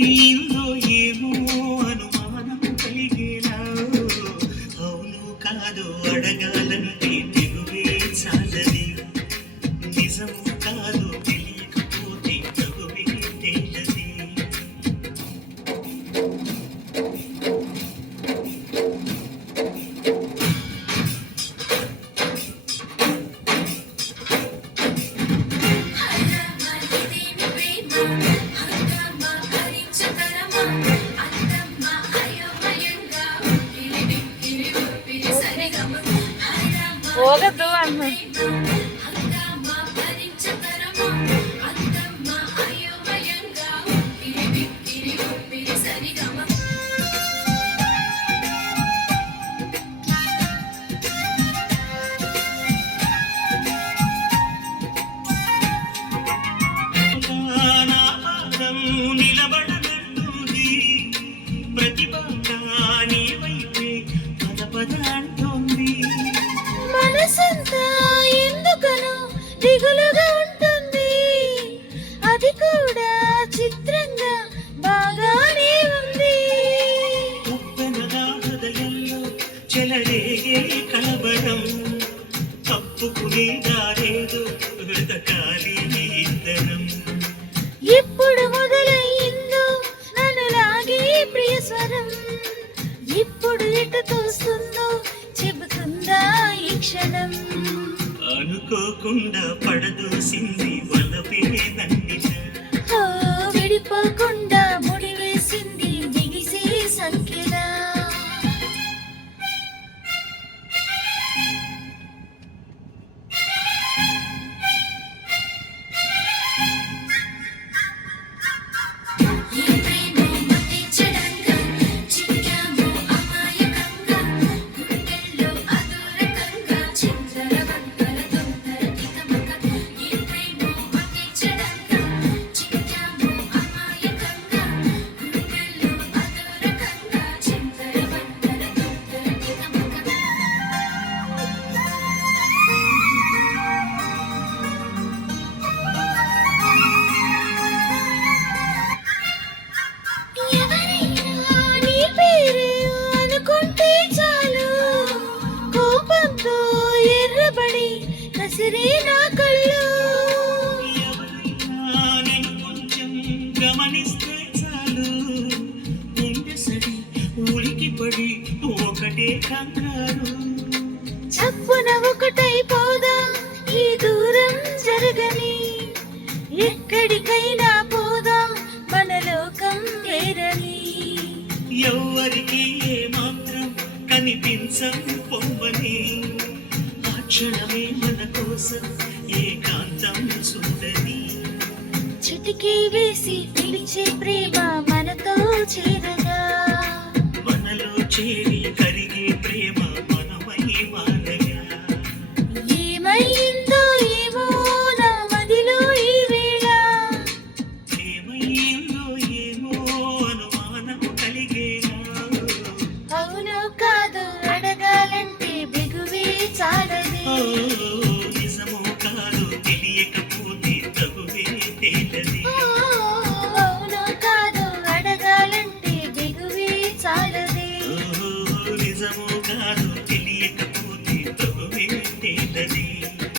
ఏమైందో ఏమో అనుమానం కలిగేలా అవును కాదు అడగాలంటే తెగువే చాలని నిజము కాదు తెలియకపోతే తగువే తేలని ಹೋಗದ್ದು ಅನ್ನ నిలబడనంటుంది ప్రతిభ నీ వైపే పద పద అంటుంది మనసంతా ఎందుకనో దిగులుగా ఉంటుంది అది కూడా చిత్రంగా బాగానే ఉంది ఉప్పెనగా హృదయంలో చెలరేగే కలబరం తప్పుకునే దారేదో వెతకాలి ఇద్దరం ఇప్పుడు మొదలయ్యిందో నన్ను లాగే ప్రియ స్వరం ఇప్పుడు ఎటు తోస్తుందో చెబుతుందా ఈ క్షణం అనుకోకుండా పడదోసింది వలపే దండిన ఓ విడిపోకుండా ముడి వేసింది దిగిసే సంఖ్యలా నా కళ్ళు ఎవరైనా నేను కొంచెం గమనిస్తే చాలు గుండె సడి ఉలికి పడి ఒకటే కంగారు చప్పున ఒకటైపోదా ఈ దూరం జరగని ఎక్కడికైనా పోదా మన లోకం వేరని ఎవరికి ఏమాత్రం కనిపించం పొమ్మని ఆ క్షణమే మన కోసం ఏకాంతం చూడని చిటికీ వేసి పిలిచే ప్రేమ